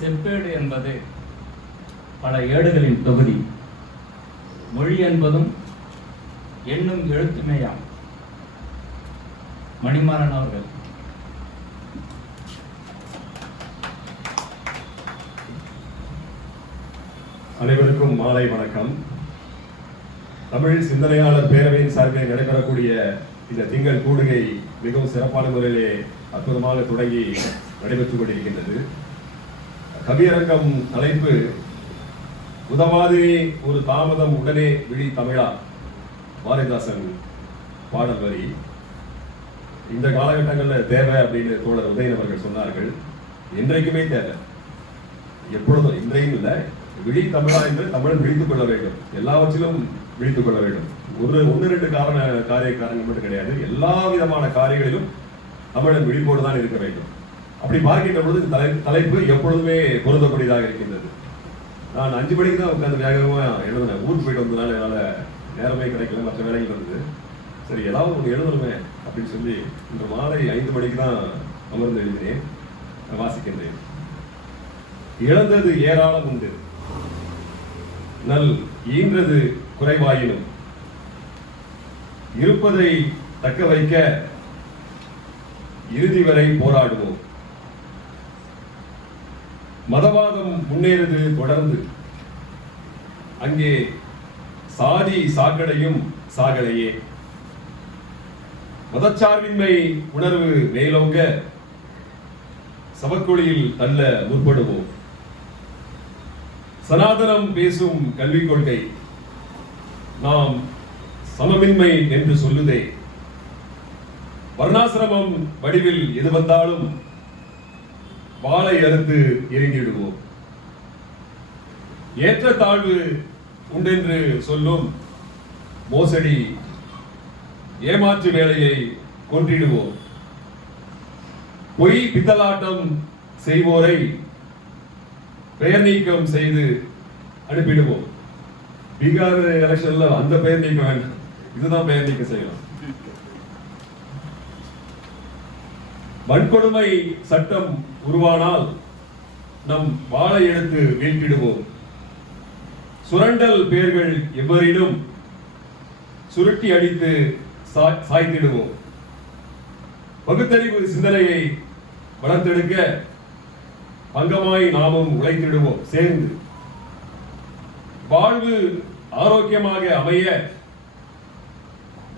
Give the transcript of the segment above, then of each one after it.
செப்பேடு என்பது பல ஏடுகளின் தொகுதி. மொழி என்பதும் எண்ணும் எழுத்துமேயாம். மணிமாறன் அவர்கள். அனைவருக்கும் மாலை வணக்கம். தமிழ் சிந்தனையாளர் பேரவையின் சார்பில் நடைபெறக்கூடிய இந்த திங்கள் கூடுகை மிகவும் சிறப்பான முறையிலே அற்புதமாக தொடங்கி நடைபெற்றுக் கொண்டிருக்கின்றது. கவியரங்கம் தலைப்பு உதவாதே ஒரு தாமதம் உடனே விழி தமிழா, பாரதிதாசன் பாடல் வரி. இந்த காலகட்டங்களில் தேவை அப்படின்னு தோழர் உதயன் அவர்கள் சொன்னார்கள். என்றைக்குமே தேவை, எப்பொழுதும், இன்றையும் இல்லை. விழி தமிழா என்று தமிழன் விழித்துக் கொள்ள வேண்டும், எல்லாவற்றிலும் விழித்துக் கொள்ள வேண்டும். ஒன்று ரெண்டு காரியங்கள் மட்டும் கிடையாது, எல்லா விதமான காரியங்களிலும் தமிழன் விழிப்போடு தான் இருக்க வேண்டும். அப்படி பார்க்கின்ற பொழுது தலைப்பு எப்பொழுதுமே பொருந்தக்கூடியதாக இருக்கின்றது. நான் 5 மணிக்கு தான் உட்காந்து வேகமாக எழுதுனேன். ஊருக்கு போயிட்டு வந்ததுனால என்னால் நேரமே கிடைக்கல, மற்ற வேலைகள் வந்தது. சரி, ஏதாவது ஒன்று எழுதணுமே அப்படின்னு சொல்லி இன்று மாலை 5 மணிக்கு தான் அமர்ந்து எழுதினேன், வாசிக்கின்றேன். இழந்தது ஏராளம் உண்டு, நல் ஈன்றது குறைவாயினும், இருப்பதை தக்க வைக்க இறுதி வரை போராடுவோம். மதவாதம் முன்னேறுது தொடர்ந்து, அங்கே சாதி சாக்கடையும் சாகலையே. மதச்சார்பின்மை உணர்வு மேலோங்க சவக்குழியில் தள்ள முற்படுவோம். சனாதனம் பேசும் கல்விக் கொள்கை நாம் சமமின்மை என்று சொல்லுதே. வர்ணாசிரமம் வடிவில் எது வந்தாலும் வாளை அறுத்து இறங்கிடுவோம். ஏற்றத்தாழ்வு உண்டென்று சொல்லும் மோசடி ஏமாற்று வேலையை கொன்றிடுவோம். பொய் பித்தலாட்டம் செய்வோரை பெயர் நீக்கம் செய்து அனுப்பிடுவோம். பீகார் எலெக்ஷன்ல அந்த பெயர் நீக்கம் வேண்டாம், இதுதான் பெயர் நீக்கம் செய்யலாம். வன்கொடுமை சட்டம் உருவானால் நம் வாளை எடுத்து வீழ்த்திடுவோம். சுரண்டல் பேர்கள் எவரிலும் சுருட்டி அடித்து சாய்த்திடுவோம். பகுத்தறிவு சிந்தனையை வளர்த்தெடுக்க பங்கமாய் நாமும் உழைத்திடுவோம் சேர்ந்து. வாழ்வு ஆரோக்கியமாக அமைய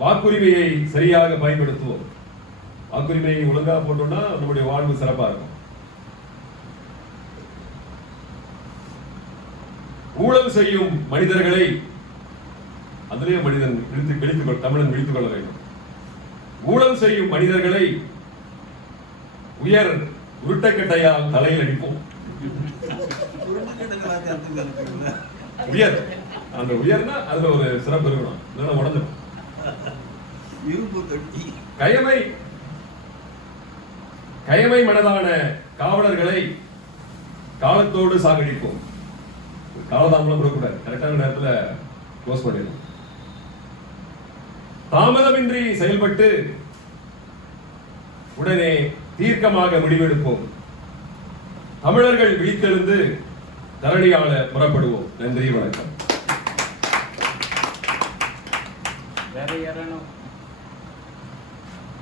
வாக்குரிமையை சரியாக பயன்படுத்துவோம். வாக்குரிமையை ஒழுங்கா போட்டோம்னா நம்முடைய வாழ்வு சிறப்பா இருக்கும். ஊழல் செய்யும் மனிதர்களை, அதிலே மனிதன் தமிழன் விழித்துக் கொள்ள வேண்டும். ஊழல் செய்யும் மனிதர்களை உயர் உருட்டைக்கட்டையால் தலையில் அடிப்போம். உயர், அந்த உயர்னா அதுல ஒரு சிறப்பு இருக்கணும், இல்லைன்னா உடஞ்சிடும். கயமை மனதான காவலர்களை காலத்தோடு சாகடிப்போம். காலதாமலம் கொடுக்கூடாது, கரெக்டான நேரத்தில் க்ளோஸ் பண்ணிடணும். தாமதமின்றி செயல்பட்டு உடனே தீர்க்கமாக முடிவெடுப்போம். தமிழர்கள் விழித்தெழுந்து தரணியாள புறப்படுவோம். நன்றி, வணக்கம். வேற யாரானும்